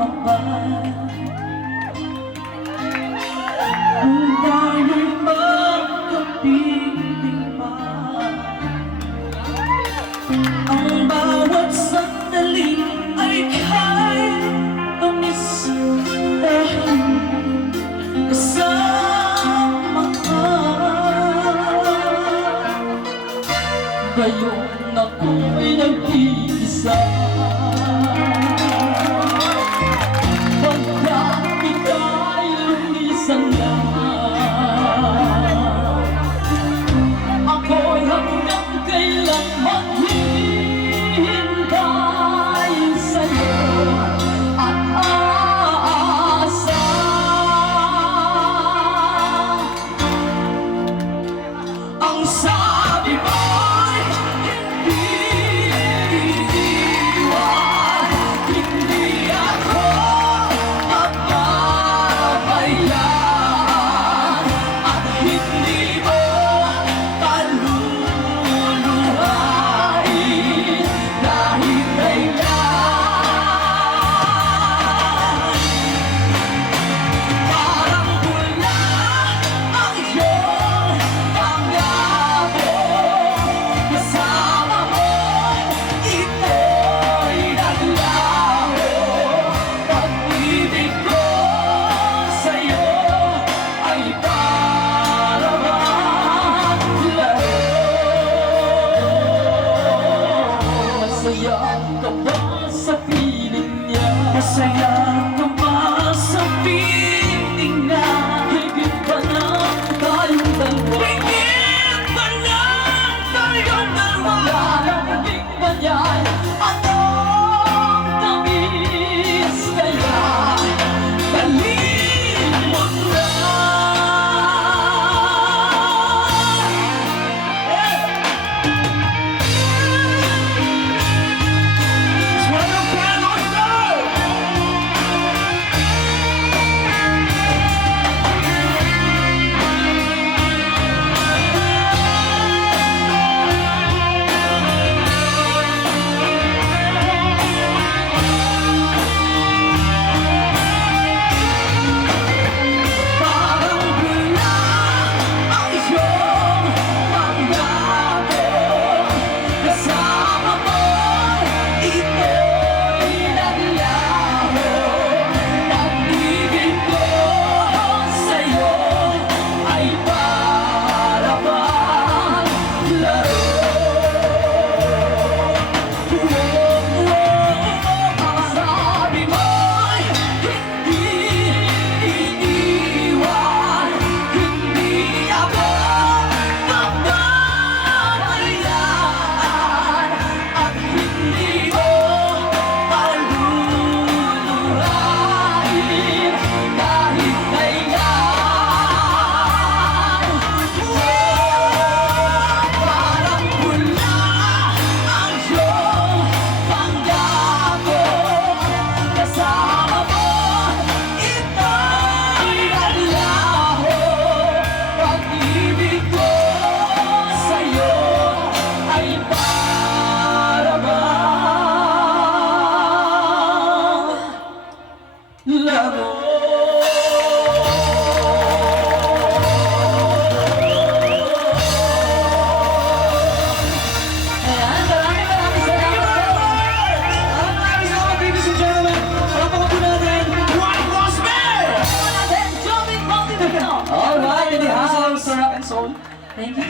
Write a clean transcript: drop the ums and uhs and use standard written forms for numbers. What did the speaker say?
pa ba? Kung tayo'y magkapiling pa, ang bawat sandali ay kahit tamis dahil kasama ka. Ngayon ako'y nag-iisa, pagkat ika'y lumisan na. Ako'y hanggang kailan maghihintay sa'yo at aasa. Ang sabi mo'y hindi iiwan, hindi ako papabayaan, at hindi mo paluluhain kahit kailan. Parang pula ang iyong pangako, kasama mo ito'y naglaho. Pag-ibig ko sa'yo ay para bang laro. Masaya ka ba sa piling niya? Masaya ka ba sa piling niya? Higit pa lang tayong dalawa. Higit pa lang tayong dalawa. Nalalamig ba yan? Anong tamis kaya? Dalhin mo na. Parang pula ang iyong pangako, kasama mo ito'y naglaho. Pag-ibig ko sa'yo ay para bang laro. Ang sabi mo'y hindi iiwan, hindi ako papabayaan, at hindi mo paluluhain kahit kailan. Parang pula ang iyong pangako, kasama mo ito'y naglaho. Pag-ibig ko sa'yo ay para bang laro. Ayan, maraming salamat po. Maraming salamat, ladies and gentlemen. Palakpakan po natin, Juan Cosme! Palakpakan natin, Joey Baltimore! Alright, maraming salamat sa rock and soul. Thank you.